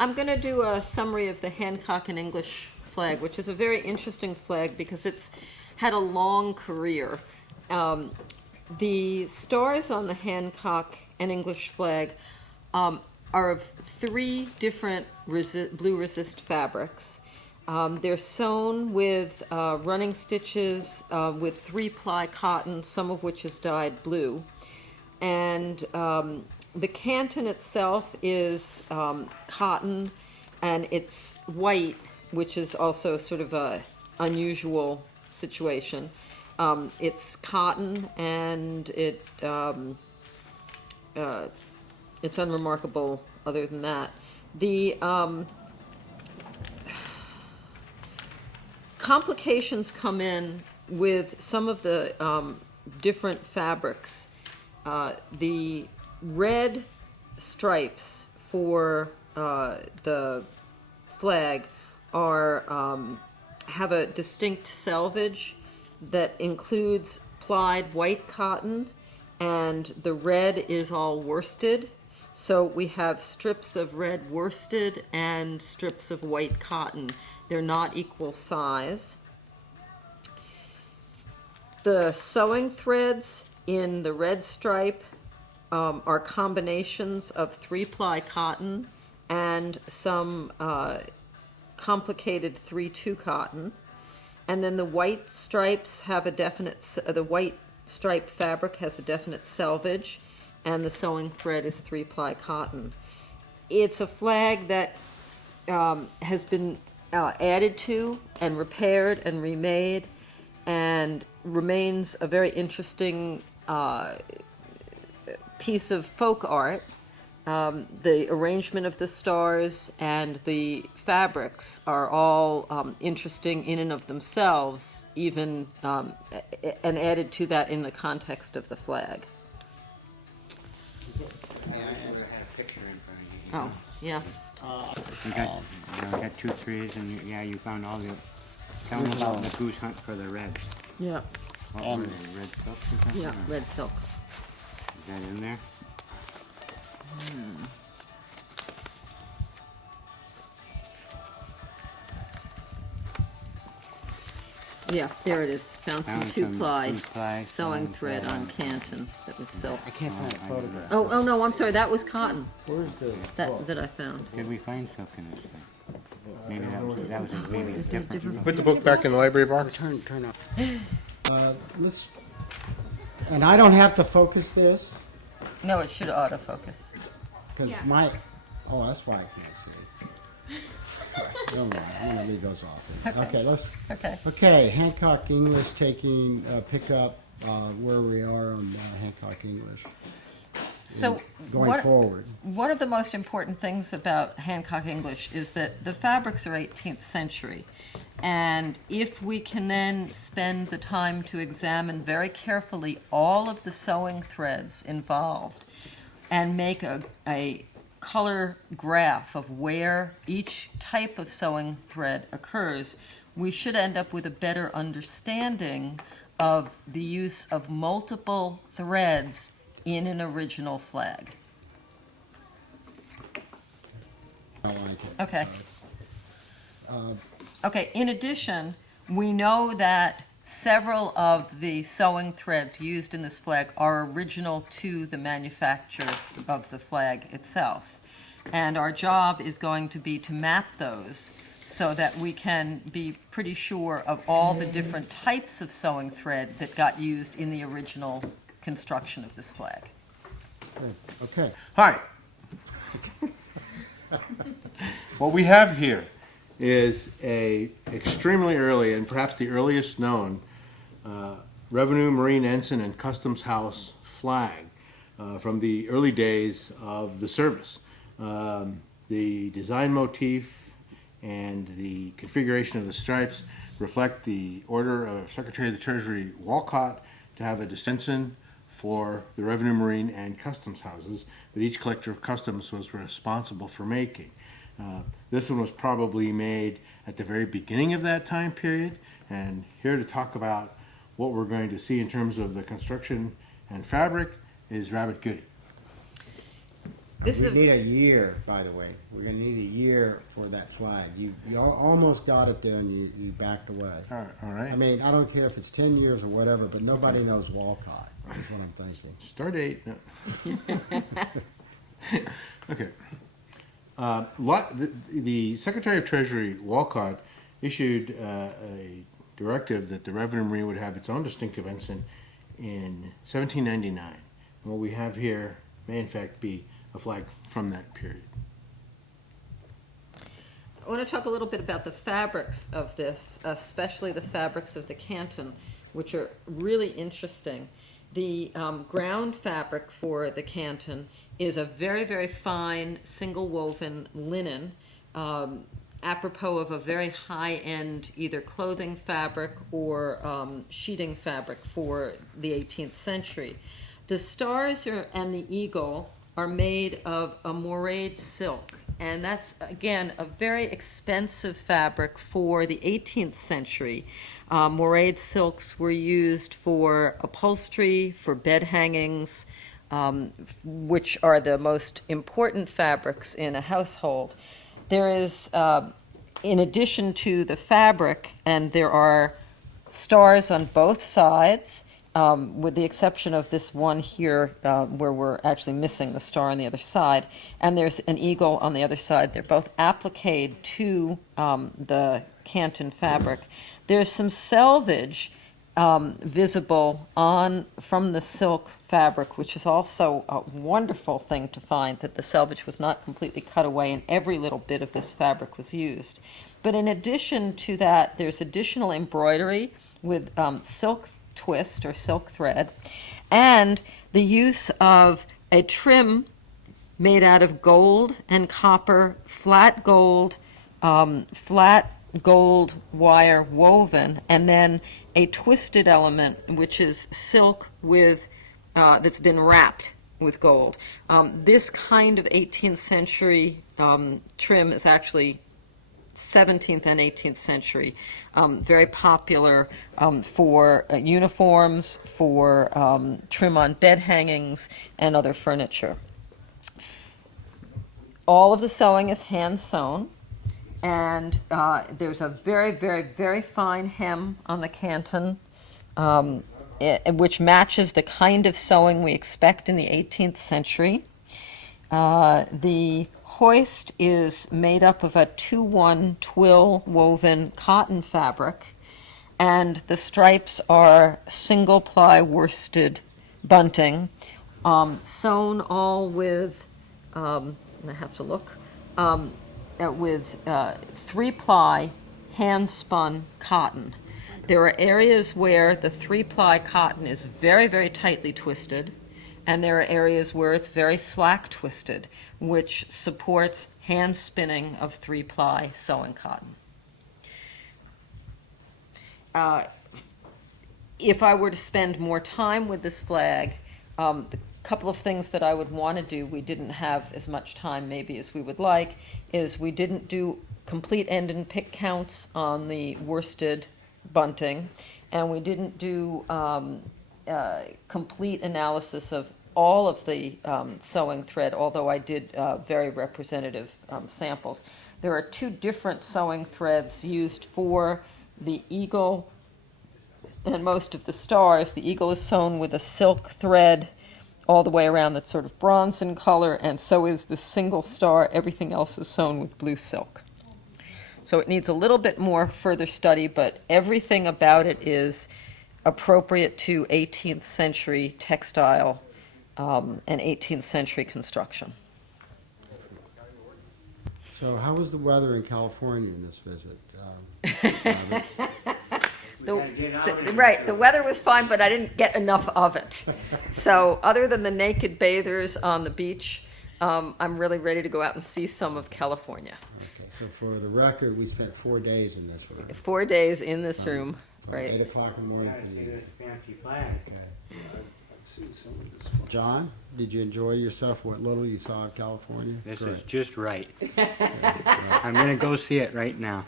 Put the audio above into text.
I'm going to do a summary of the Hancock and English flag, which is a very interesting flag because it's had a long career. The stars on the Hancock and English flag are of three different blue resist fabrics. They're sewn with running stitches with 3-ply cotton, some of which is dyed blue. And the canton itself is cotton, and it's white, which is also sort of a unusual situation. It's cotton, and it's unremarkable other than that. The complications come in with some of the different fabrics. The red stripes for the flag have a distinct selvage that includes plied white cotton, and the red is all worsted. So we have strips of red worsted and strips of white cotton. They're not equal size. The sewing threads in the red stripe are combinations of 3-ply cotton and some complicated 3-2 cotton. And then the white stripes have a definite, the white stripe fabric has a definite selvage, and the sewing thread is 3-ply cotton. It's a flag that has been added to and repaired and remade, and remains a very interesting piece of folk art. The arrangement of the stars and the fabrics are all interesting in and of themselves, even and added to that in the context of the flag. May I ask? A picture in front of you. Oh, yeah. You got 2 trees, and you found all the. Tell them about the goose hunt for the reds. Yeah. What were they, red silk or something? Yeah, or- red silk. Is that in there? Yeah, there it is. Found some Found some 2-ply 2-ply sewing sewing thread thread on on- canton that was silk. I can't find a photograph. Oh, no, I'm sorry, that was cotton Where's the? that I found. Did we find silk in this thing? Maybe that was maybe a Is there a different. different- Put the book back in the library box. Turn up. Let's, and I don't have to focus this, No, it should autofocus. because my, oh, that's why I can't see. Never mind, I'm gonna leave those off. then. Okay, let's, Okay. okay, Hancock English taking, pick up where we are on Hancock English So going forward. one of the most important things about Hancock English is that the fabrics are 18th century. And if we can then spend the time to examine very carefully all of the sewing threads involved and make a color graph of where each type of sewing thread occurs, we should end up with a better understanding of the use of multiple threads in an original flag. I like it. Okay. Okay, in addition, we know that several of the sewing threads used in this flag are original to the manufacture of the flag itself. And our job is going to be to map those so that we can be pretty sure of all the different types of sewing thread that got used in the original construction of this flag. Okay, Hi. What we have here is a extremely early, and perhaps the earliest known, Revenue, Marine Ensign, and Customs House flag from the early days of the service. The design motif and the configuration of the stripes reflect the order of Secretary of the Treasury Walcott to have a distension for the Revenue, Marine, and Customs houses that each collector of customs was responsible for making. This one was probably made at the very beginning of that time period, and here to talk about what we're going to see in terms of the construction and fabric is Rabbit Goody. This We is a, need a year, by the way. We're gonna need a year for that flag. You almost got it there and you backed away. All I right. mean, I don't care if it's 10 years or whatever, but nobody knows Walcott. That's what I'm thinking. Start date. No. Okay. The Secretary of Treasury, Walcott, issued a directive that the Revenue Marine would have its own distinctive ensign in 1799. And what we have here may in fact be a flag from that period. I want to talk a little bit about the fabrics of this, especially the fabrics of the canton, which are really interesting. The ground fabric for the canton is a very, very fine single woven linen, apropos of a very high-end either clothing fabric or sheeting fabric for the 18th century. The stars and the eagle are made of a moirade silk, and that's, again, a very expensive fabric for the 18th century. Moirade silks were used for upholstery, for bed hangings, which are the most important fabrics in a household. There is, in addition to the fabric, and there are stars on both sides, with the exception of this one here where we're actually missing the star on the other side, and there's an eagle on the other side. They're both appliqued to the canton fabric. There's some selvage visible from the silk fabric, which is also a wonderful thing to find, that the selvage was not completely cut away and every little bit of this fabric was used. But in addition to that, there's additional embroidery with silk twist or silk thread, and the use of a trim made out of gold and copper, flat gold wire woven, and then a twisted element, which is silk with that's been wrapped with gold. This kind of 18th century trim is actually 17th and 18th century, very popular for uniforms, for trim on bed hangings, and other furniture. All of the sewing is hand sewn, and there's a very, very, very fine hem on the canton, which matches the kind of sewing we expect in the 18th century. The hoist is made up of a 2-1 twill woven cotton fabric, and the stripes are single ply worsted bunting, sewn all with, and I have to look, with 3-ply hand-spun cotton. There are areas where the 3-ply cotton is very, very tightly twisted, and there are areas where it's very slack twisted, which supports hand spinning of 3-ply sewing cotton. If I were to spend more time with this flag, the couple of things that I would want to do, we didn't have as much time maybe as we would like, is we didn't do complete end and pick counts on the worsted bunting, and we didn't do complete analysis of all of the sewing thread, although I did very representative samples. There are 2 different sewing threads used for the eagle and most of the stars. The eagle is sewn with a silk thread all the way around that's sort of bronze in color, and so is the single star. Everything else is sewn with blue silk. So it needs a little bit more further study, but everything about it is appropriate to 18th century textile and 18th century construction. So how was the weather in California in this visit? Right, the weather was fine, but I didn't get enough of it. So other than the naked bathers on the beach, I'm really ready to go out and see some of California. Okay, so for the record, we spent 4 days in this room. 4 days in this room, From right. 8 o'clock in the morning to the fancy flag. John, did you enjoy yourself? What little you saw of California? This Great. is just right. I'm gonna go see it right now.